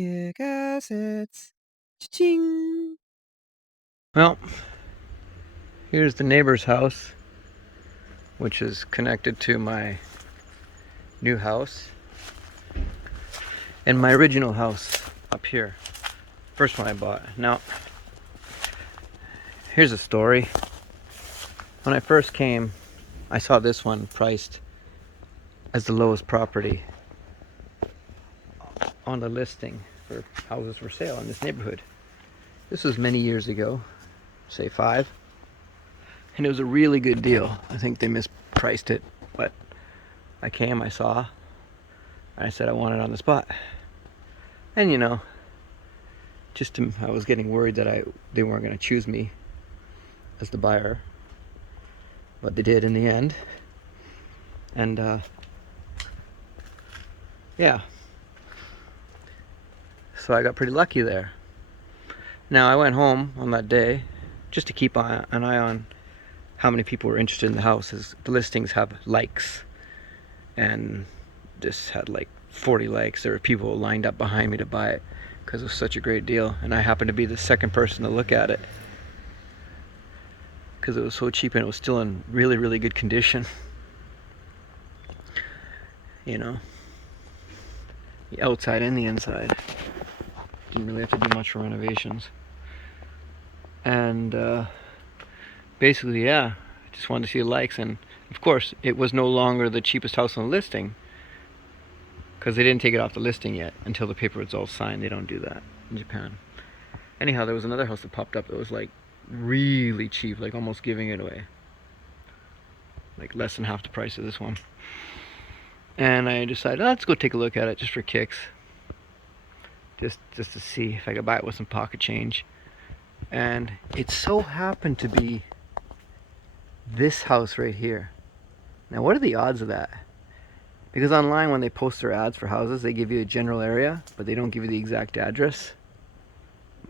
Kick assets. Cha-ching. Well, here's the neighbor's house, which is connected to my new house, and my original house up here. First one I bought. Now, here's a story. When I first came, I saw this one priced as the lowest property on the listing for houses for sale in this neighborhood. This was many years ago, say 5, and it was a really good deal. I think they mispriced it, but I came, I saw, and I said I want it on the spot. And you know, I was getting worried that they weren't going to choose me as the buyer, but they did in the end. And yeah, so I got pretty lucky there. Now I went home on that day just to keep an eye on how many people were interested in the house, as the listings have likes, and this had like 40 likes. There were people lined up behind me to buy it because it was such a great deal, and I happened to be the second person to look at it because it was so cheap and it was still in really, really good condition. You know, the outside and the inside. Didn't really have to do much for renovations. And basically, yeah, I just wanted to see the likes. And of course, it was no longer the cheapest house on the listing because they didn't take it off the listing yet until the paper was all signed. They don't do that in Japan. Anyhow, there was another house that popped up that was like really cheap, like almost giving it away, like less than half the price of this one. And I decided, let's go take a look at it just for kicks, just to see if I could buy it with some pocket change. And it so happened to be this house right here. Now, what are the odds of that? Because online, when they post their ads for houses, they give you a general area, but they don't give you the exact address.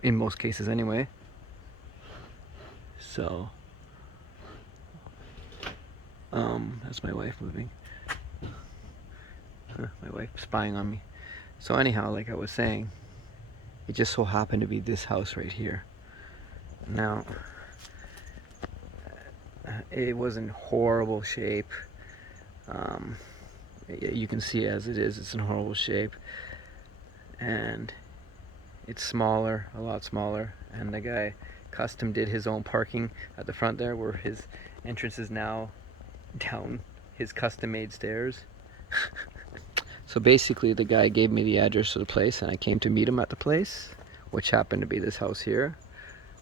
In most cases, anyway. So, that's my wife moving. My wife spying on me. So anyhow, like I was saying, it just so happened to be this house right here. Now, it was in horrible shape. You can see as it is, it's in horrible shape. And it's smaller, a lot smaller. And the guy custom did his own parking at the front there, where his entrance is now down his custom made stairs. So basically, the guy gave me the address of the place, and I came to meet him at the place, which happened to be this house here,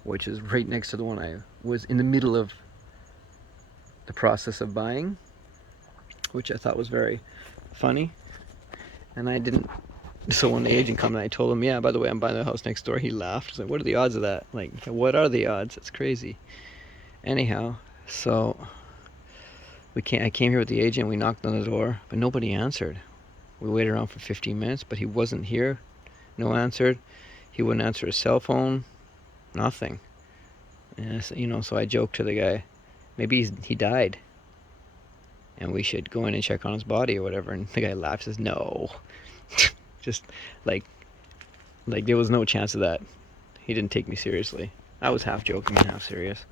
which is right next to the one I was in the middle of the process of buying, which I thought was very funny. And I didn't. So when the agent came and I told him, yeah, by the way, I'm buying the house next door, he laughed. He's like, what are the odds of that? Like, what are the odds? It's crazy. Anyhow, so I came here with the agent, we knocked on the door, but nobody answered. We waited around for 15 minutes, but he wasn't here. No answered. He wouldn't answer his cell phone. Nothing. And so I joked to the guy, maybe he died, and we should go in and check on his body or whatever. And the guy laughs, says, no. Just like there was no chance of that. He didn't take me seriously. I was half joking and half serious.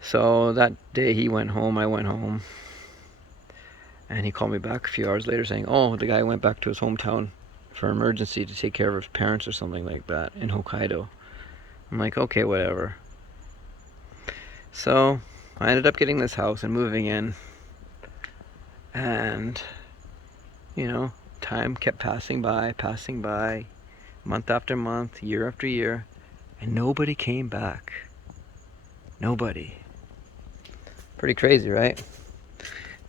So that day he went home, I went home. And he called me back a few hours later saying, oh, the guy went back to his hometown for emergency to take care of his parents or something like that in Hokkaido. I'm like, okay, whatever. So I ended up getting this house and moving in. And, time kept passing by, month after month, year after year. And nobody came back. Nobody. Pretty crazy, right?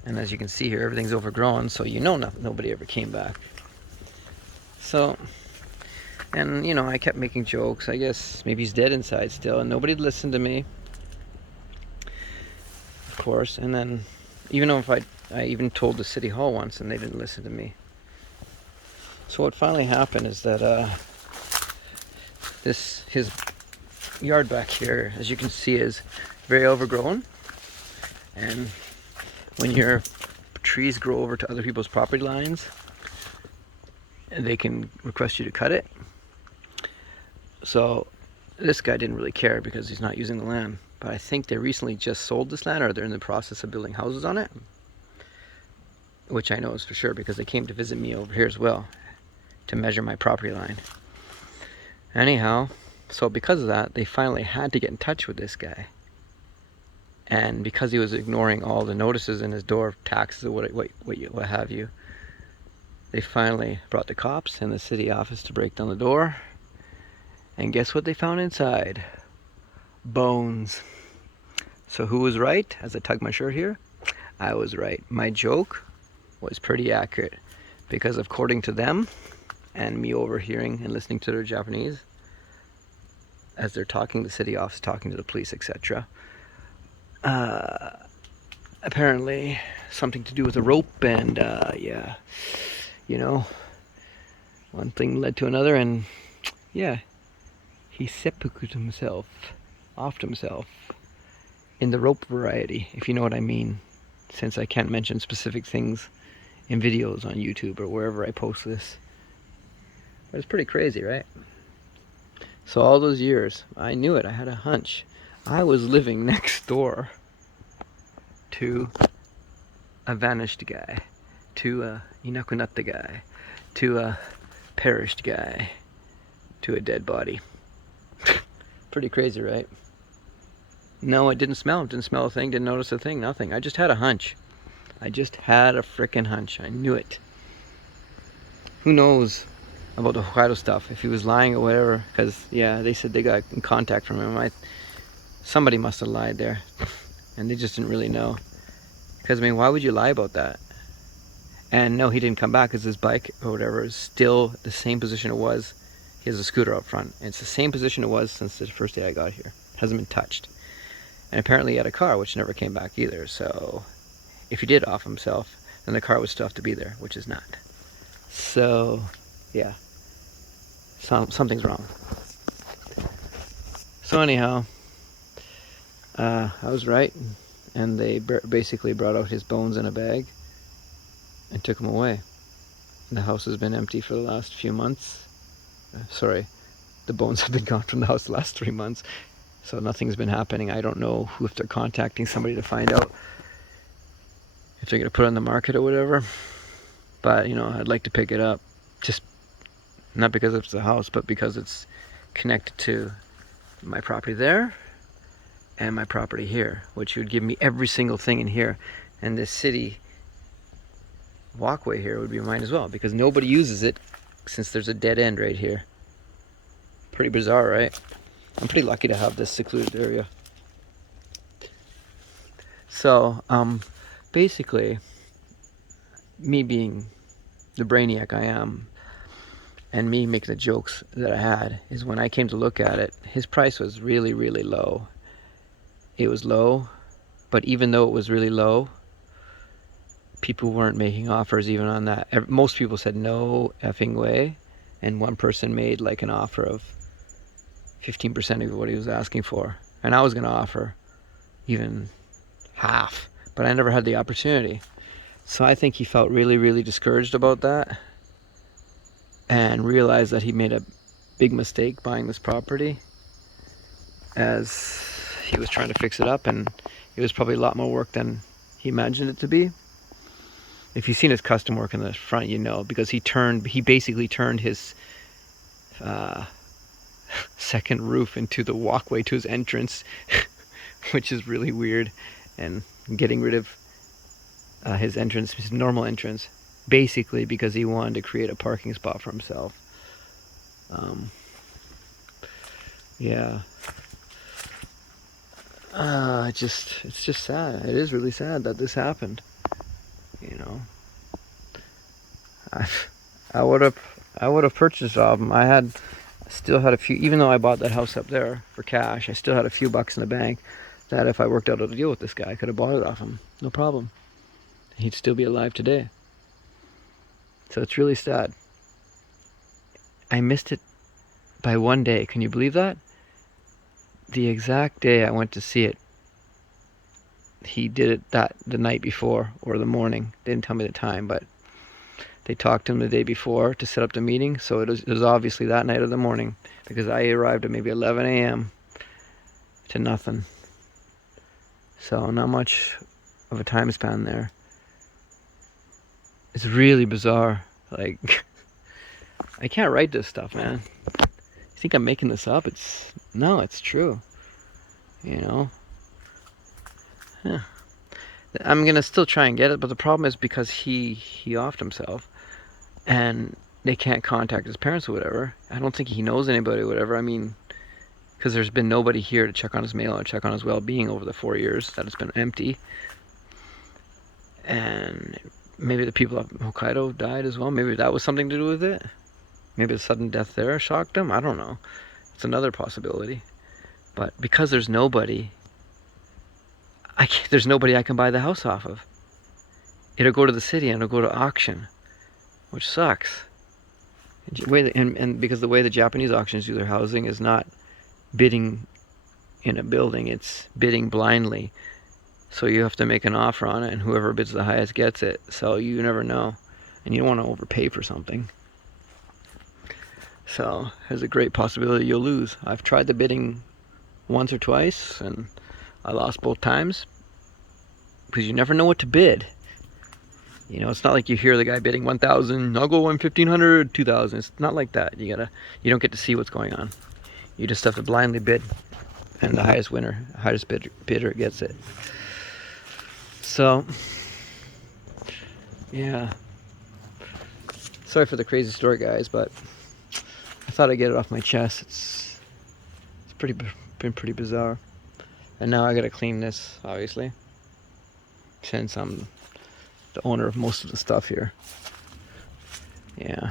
And as you can see here, everything's overgrown, so nobody ever came back. So, and I kept making jokes. I guess maybe he's dead inside still, and nobody listened to me, of course. And then, even though I even told the city hall once, and they didn't listen to me. So what finally happened is that his yard back here, as you can see, is very overgrown, and when your trees grow over to other people's property lines, they can request you to cut it. So this guy didn't really care because he's not using the land. But I think they recently just sold this land, or they're in the process of building houses on it. Which I know is for sure because they came to visit me over here as well to measure my property line. Anyhow, so because of that, they finally had to get in touch with this guy. And because he was ignoring all the notices in his door, taxes or what have you, they finally brought the cops and the city office to break down the door. And guess what they found inside? Bones. So who was right? As I tug my shirt here, I was right. My joke was pretty accurate because according to them, and me overhearing and listening to their Japanese as they're talking, the city office talking to the police, etc. Apparently something to do with a rope, and yeah, you know, one thing led to another, and yeah, he seppuku'd himself, offed himself in the rope variety, if you know what I mean, since I can't mention specific things in videos on YouTube or wherever I post this. But it's pretty crazy, right? So all those years, I knew it, I had a hunch. I was living next door to a vanished guy, to a inakunatta guy, to a perished guy, to a dead body. Pretty crazy, right? No, it didn't smell a thing, didn't notice a thing, nothing. I just had a hunch. I just had a frickin' hunch. I knew it. Who knows about the Hokkaido stuff, if he was lying or whatever, because yeah, they said they got in contact from him. Somebody must have lied there, and they just didn't really know. Because I mean, why would you lie about that? And no, he didn't come back because his bike or whatever is still the same position it was. He has a scooter up front, and it's the same position it was since the first day I got here. It hasn't been touched. And apparently he had a car, which never came back either. So if he did off himself, then the car would still have to be there, which is not. So yeah, something's wrong. So anyhow, I was right, and they basically brought out his bones in a bag and took him away. And the house has been empty for the last few months. Sorry, the bones have been gone from the house the last 3 months, so nothing's been happening. I don't know if they're contacting somebody to find out if they're gonna put it on the market or whatever. But you know, I'd like to pick it up, just not because it's a house, but because it's connected to my property there and my property here, which would give me every single thing in here. And this city walkway here would be mine as well, because nobody uses it since there's a dead end right here. Pretty bizarre, right? I'm pretty lucky to have this secluded area. So basically, me being the brainiac I am, and me making the jokes that I had, is when I came to look at it, his price was really, really low. It was low, but even though it was really low, people weren't making offers even on that. Most people said no effing way, and one person made like an offer of 15% of what he was asking for, and I was going to offer even half, but I never had the opportunity. So I think he felt really, really discouraged about that, and realized that he made a big mistake buying this property, as he was trying to fix it up, and it was probably a lot more work than he imagined it to be. If you've seen his custom work in the front, you know, because he basically turned his second roof into the walkway to his entrance, which is really weird, and getting rid of his entrance, his normal entrance, basically because he wanted to create a parking spot for himself. Yeah. It's just sad. It is really sad that this happened. You know, I would have purchased off him. Still had a few, even though I bought that house up there for cash, I still had a few bucks in the bank that if I worked out a deal with this guy, I could have bought it off him, no problem. He'd still be alive today. So it's really sad. I missed it by one day. Can you believe that? The exact day I went to see it, he did it the night before or the morning. Didn't tell me the time, but They talked to him the day before to set up the meeting, so it was obviously that night or the morning, because I arrived at maybe 11 a.m. to nothing. So not much of a time span there. It's really bizarre. Like, I can't write this stuff, man. You think I'm making this up? No, it's true. You know? Yeah. I'm gonna still try and get it, but the problem is because he offed himself, and they can't contact his parents or whatever. I don't think he knows anybody or whatever. I mean, because there's been nobody here to check on his mail or check on his well-being over the 4 years that it's been empty. And maybe the people of Hokkaido died as well. Maybe that was something to do with it. Maybe the sudden death there shocked him. I don't know. It's another possibility. But because there's nobody, there's nobody I can buy the house off of. It'll go to the city and it'll go to auction, which sucks. And because the way the Japanese auctions do their housing is not bidding in a building, it's bidding blindly. So you have to make an offer on it, and whoever bids the highest gets it. So you never know, and you don't want to overpay for something. So there's a great possibility you'll lose. I've tried the bidding once or twice, and I lost both times, because you never know what to bid. You know, it's not like you hear the guy bidding 1,000, I'll go on 1,500, 2,000. It's not like that. You don't get to see what's going on. You just have to blindly bid, and the highest bidder gets it. So, yeah. Sorry for the crazy story, guys, but I thought I'd get it off my chest. It's been pretty bizarre. And now I gotta clean this, obviously, since I'm the owner of most of the stuff here. Yeah.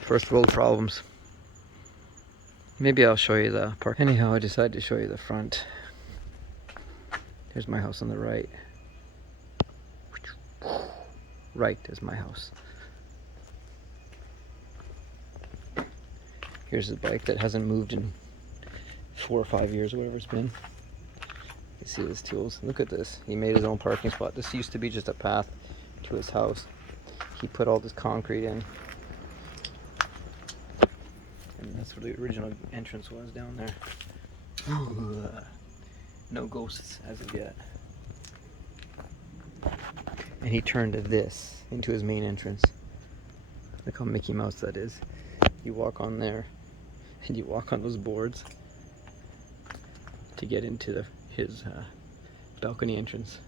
First world problems. Maybe I'll show you the park. Anyhow, I decided to show you the front. Here's my house on the right. Right is my house. Here's the bike that hasn't moved in 4 or 5 years or whatever it's been. You see his tools. Look at this. He made his own parking spot. This used to be just a path to his house. He put all this concrete in. And that's where the original entrance was, down there. No ghosts as of yet. And he turned this into his main entrance. Look how Mickey Mouse that is. You walk on there, and you walk on those boards to get into his balcony entrance.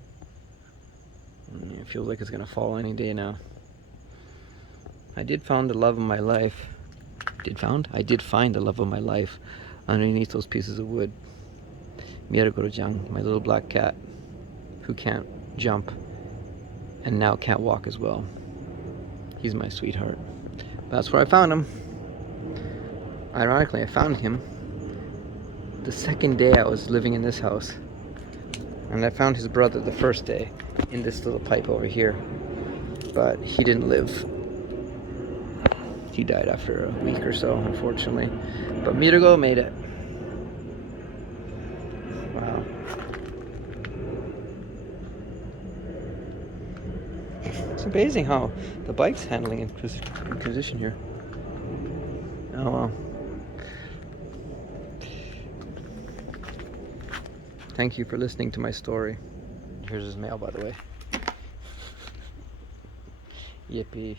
And it feels like it's gonna fall any day now. I did find the love of my life. I did find the love of my life underneath those pieces of wood. Miragoro-chan, my little black cat, who can't jump and now can't walk as well. He's my sweetheart. That's where I found him. Ironically, I found him the second day I was living in this house. And I found his brother the first day in this little pipe over here. But he didn't live. He died after a week or so, unfortunately. But Mirago made it. Wow. It's amazing how the bike's handling in position here. Oh well. Thank you for listening to my story. Here's his mail, by the way. Yippee.